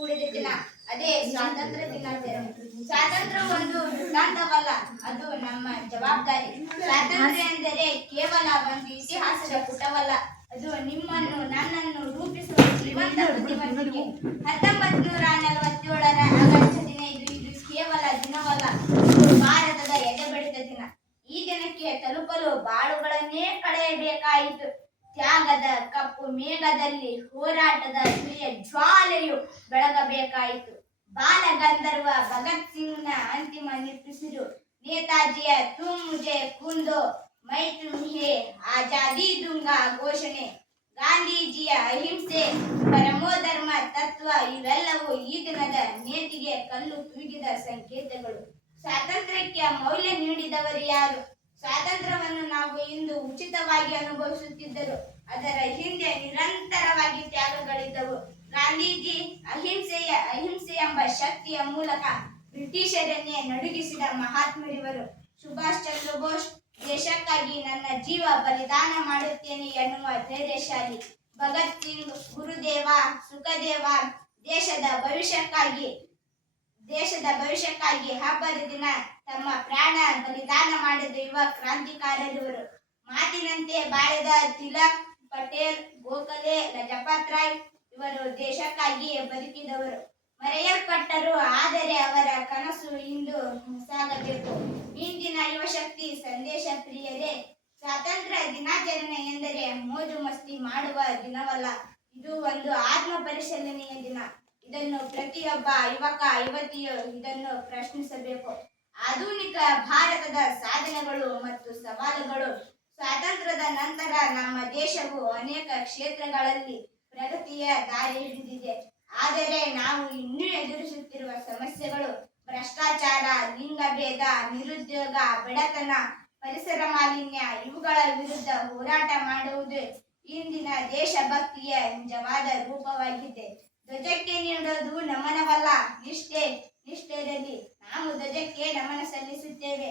ಕೂಡಿದ ದಿನ, ಅದೇ ಸ್ವಾತಂತ್ರ್ಯ ದಿನಾಚರಣೆ. ಸ್ವಾತಂತ್ರ್ಯ ಒಂದು ವೃತ್ತಾಂತವಲ್ಲ, ಅದು ನಮ್ಮ ಜವಾಬ್ದಾರಿ. ಸ್ವಾತಂತ್ರ್ಯ ಎಂದರೆ ಕೇವಲ ಒಂದು ಇತಿಹಾಸದ ಪುಟವಲ್ಲ, ಅದು ನಿಮ್ಮನ್ನು ನನ್ನನ್ನು ರೂಪಿಸುವ ಜೀವಂತ ಬುದ್ಧಿವಂತಿಕೆ. 1947ರ ಆಗಸ್ಟ್ 15 ಇದು ಕೇವಲ ದಿನವಲ್ಲ, ಇದು ಭಾರತದ ಎದೆಬಡಿತ ದಿನ. ಈ ದಿನಕ್ಕೆ ತಲುಪಲು ಬಾಳುಗಳನ್ನೇ ಕಳೆಯಬೇಕಾಯಿತು. ತ್ಯಾಗದ ಕಪ್ಪು ಮೇಘದಲ್ಲಿ ಹೋರಾಟದ ಸುರಿಯ ಜ್ವಾಲೆಯು ಬೆಳಗಬೇಕಾಯಿತು. ಬಾಲಗಂಧರ್ವ ಭಗತ್ ಸಿಂಗ್ನ ಅಂತಿಮ ನಿಟ್ಟುಸಿರು, ನೇತಾಜಿಯ ತುಮ್ ಮುಜೆ ಖೂನ್ ದೋ ಮೈ ತುಮ್ಹೆ ಆಜಾದಿ ದುಂಗಾ ಘೋಷಣೆ, ಗಾಂಧೀಜಿಯ ಅಹಿಂಸೆ ಪರಮೋಧರ್ಮ ತತ್ವ ಇವೆಲ್ಲವೂ ಈ ದಿನದ ನೇತಿಗೆ ಕಲ್ಲು ತೂಗಿದ ಸಂಕೇತಗಳು. ಸ್ವಾತಂತ್ರ್ಯಕ್ಕೆ ಮೌಲ್ಯ ನೀಡಿದವರು ಯಾರು? ಸ್ವಾತಂತ್ರ್ಯವನ್ನು ನಾವು ಇಂದು ಉಚಿತವಾಗಿ ಅನುಭವಿಸುತ್ತಿದ್ದರು. ಅದರ ಹಿಂದೆ ನಿರಂತರವಾಗಿ ತ್ಯಾಗಗಳಿದ್ದವು. ಗಾಂಧೀಜಿ ಅಹಿಂಸೆ ಎಂಬ ಶಕ್ತಿಯ ಮೂಲಕ ಬ್ರಿಟಿಷರನ್ನೇ ನಡುಗಿಸಿದ ಮಹಾತ್ಮರಿವರು. ಸುಭಾಷ್ ಚಂದ್ರ ಬೋಸ್ ದೇಶಕ್ಕಾಗಿ ನನ್ನ ಜೀವ ಬಲಿದಾನ ಮಾಡುತ್ತೇನೆ ಎನ್ನುವ ಧೈರ್ಯಶಾಲಿ. ಭಗತ್ ಸಿಂಗ್, ಗುರುದೇವ, ಸುಖದೇವ ದೇಶದ ಭವಿಷ್ಯಕ್ಕಾಗಿ ಹಬ್ಬದ ದಿನ ತಮ್ಮ ಪ್ರಾಣ ಬಲಿದಾನ ಮಾಡಿದ ಯುವ ಕ್ರಾಂತಿಕಾರರಿವರು. ಮಾತಿನಂತೆ ಬಾಳಿದ ತಿಲಕ್, ಪಟೇಲ್, ಗೋಖಲೆ, ಲಜಪತ್ ರಾಯ್ ಇವರು ದೇಶಕ್ಕಾಗಿ ಬದುಕಿದವರು. ಮರೆಯಲ್ಪಟ್ಟರು, ಆದರೆ ಅವರ ಕನಸು ಇಂದು ಸಾಗಬೇಕು. ಇಂದಿನ ಯುವಶಕ್ತಿ ಸಂದೇಶ ಪ್ರಿಯರೇ, ಸ್ವಾತಂತ್ರ್ಯ ದಿನಾಚರಣೆ ಎಂದರೆ ಮೋಜು ಮಸ್ತಿ ಮಾಡುವ ದಿನವಲ್ಲ, ಇದು ಒಂದು ಆತ್ಮ ಪರಿಶೀಲನೆಯ ದಿನ. ಇದನ್ನು ಪ್ರತಿಯೊಬ್ಬ ಯುವಕ ಯುವತಿಯು ಇದನ್ನು ಪ್ರಶ್ನಿಸಬೇಕು. ಆಧುನಿಕ ಭಾರತದ ಸಾಧನೆಗಳು ಮತ್ತು ಸವಾಲುಗಳು. ಸ್ವಾತಂತ್ರ್ಯದ ನಂತರ ನಮ್ಮ ದೇಶವು ಅನೇಕ ಕ್ಷೇತ್ರಗಳಲ್ಲಿ ಪ್ರಗತಿಯ ದಾರಿ ಹಿಡಿದಿದೆ. ಆದರೆ ನಾವು ಇನ್ನೂ ಎದುರಿಸುತ್ತಿರುವ ಸಮಸ್ಯೆಗಳು ಭ್ರಷ್ಟಾಚಾರ, ಲಿಂಗಭೇದ, ನಿರುದ್ಯೋಗ, ಬಡತನ, ಪರಿಸರ ಮಾಲಿನ್ಯ ಇವುಗಳ ವಿರುದ್ಧ ಹೋರಾಟ ಮಾಡುವುದು ಇಂದಿನ ದೇಶಭಕ್ತಿಯ ನಿಜವಾದ ರೂಪವಾಗಿದೆ. ಧ್ವಜಕ್ಕೆ ನೀಡೋದು ನಮನವಲ್ಲ, ನಿಷ್ಠೆಯಿರಲಿ. ನಾವು ಧ್ವಜಕ್ಕೆ ನಮನ ಸಲ್ಲಿಸುತ್ತೇವೆ,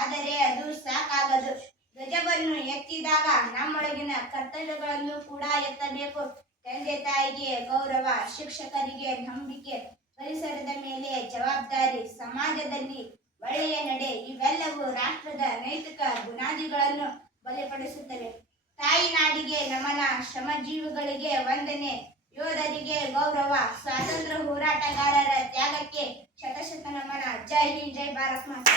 ಆದರೆ ಅದು ಸಾಕಾಗದು. ಧ್ವಜವನ್ನು ಎತ್ತಿದಾಗ ನಮ್ಮೊಳಗಿನ ಕರ್ತವ್ಯಗಳನ್ನು ಕೂಡ ಎತ್ತಬೇಕು. ತಂದೆ ತಾಯಿಗೆ ಗೌರವ, ಶಿಕ್ಷಕರಿಗೆ ನಂಬಿಕೆ, ಪರಿಸರದ ಮೇಲೆ ಜವಾಬ್ದಾರಿ, ಸಮಾಜದಲ್ಲಿ ಒಳ್ಳೆಯ ನಡೆ ಇವೆಲ್ಲವೂ ರಾಷ್ಟ್ರದ ನೈತಿಕ ಬುನಾದಿಗಳನ್ನು ಬಲಪಡಿಸುತ್ತವೆ. ತಾಯಿ ನಾಡಿಗೆ ನಮನ, ಶ್ರಮಜೀವಿಗಳಿಗೆ ವಂದನೆ, ಯೋಧರಿಗೆ ಗೌರವ, ಸ್ವಾತಂತ್ರ್ಯ ಹೋರಾಟಗಾರರ ತ್ಯಾಗಕ್ಕೆ ಶತಶತ ನಮನ. ಜೈ ಹಿಂದ್, ಜೈ ಭಾರತ್ ಮಾತಾ.